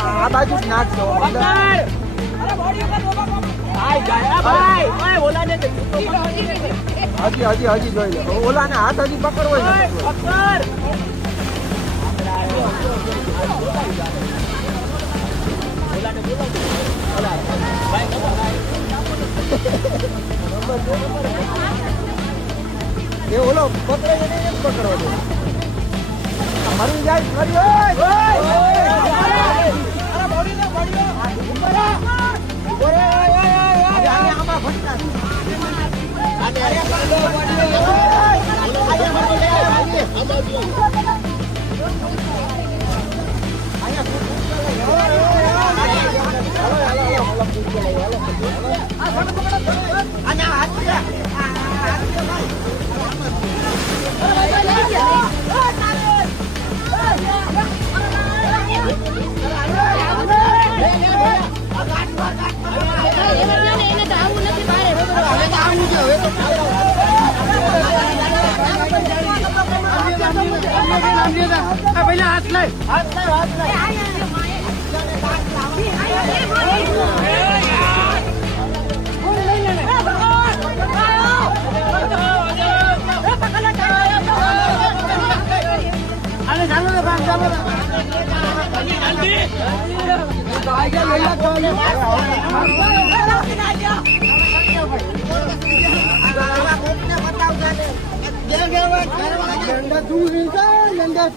આ બાજુ જ નાખજો. હજી જોઈ લો. ઓલાને હાથ હજી પકડવો એ ઓલો પકડે એને પકડવો છે. મરી પહેલા હાથ લઈ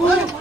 તું